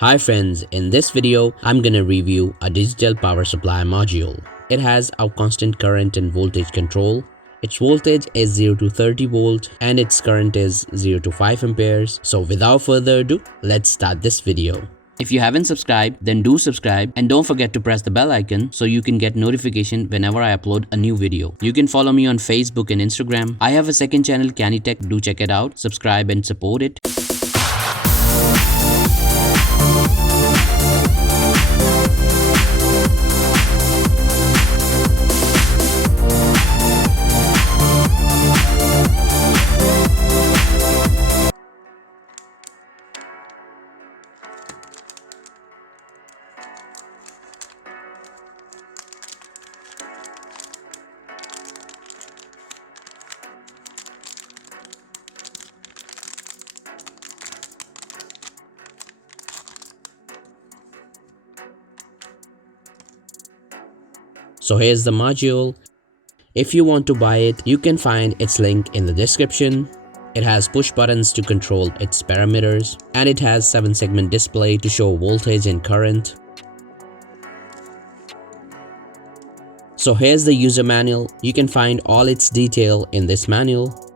Hi friends, in this video, I'm gonna review a digital power supply module. It has a constant current and voltage control. Its voltage is 0 to 30 volt and its current is 0 to 5 amperes. So without further ado, let's start this video. If you haven't subscribed, then do subscribe and don't forget to press the bell icon so you can get notification whenever I upload a new video. You can follow me on Facebook and Instagram. I have a second channel, Kiyani Tech. Do check it out, subscribe and support it. So here's the module. If you want to buy it, you can find its link in the description. It has push buttons to control its parameters, and it has 7-segment display to show voltage and current. So here's the user manual. You can find all its detail in this manual.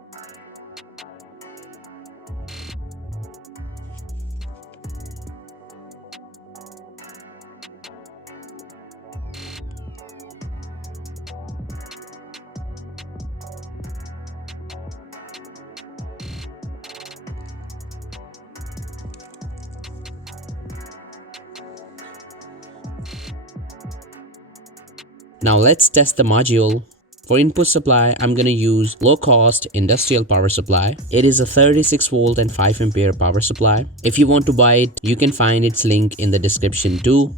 Now let's test the module. For input supply, I'm gonna use low cost industrial power supply. It is a 36 volt and 5 ampere power supply. If you want to buy it, you can find its link in the description too.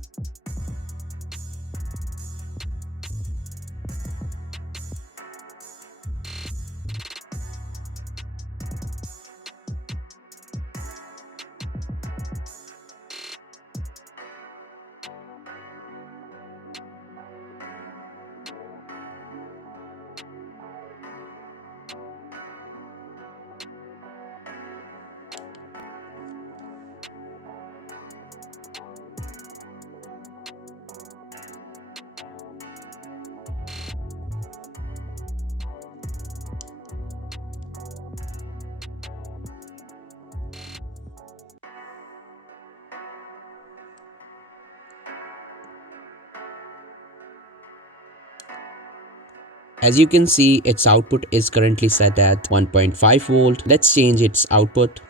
As you can see, its output is currently set at 1.5 volt. Let's change its output.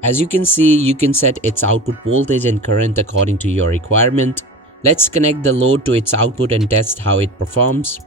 As you can see, you can set its output voltage and current according to your requirement. Let's connect the load to its output and test how it performs.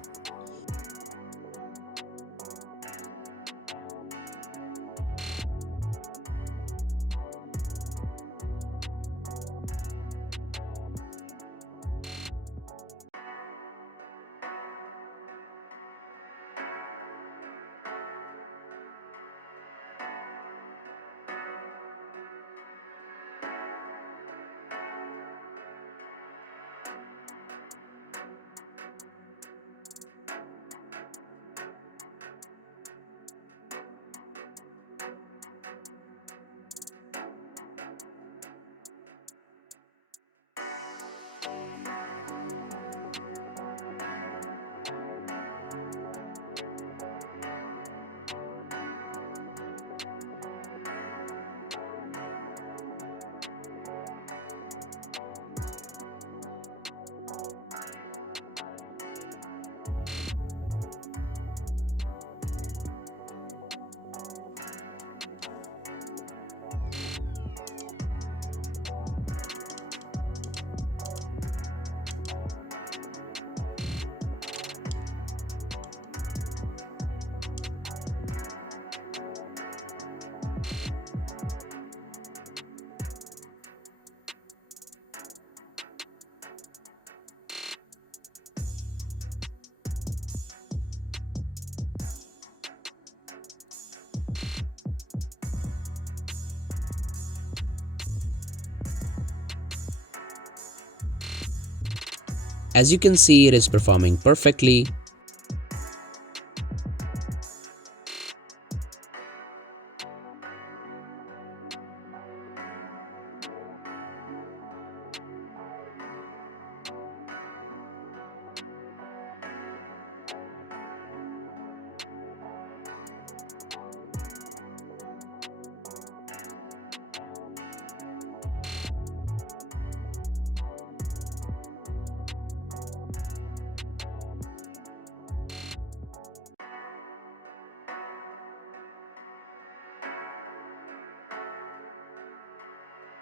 As you can see, it is performing perfectly.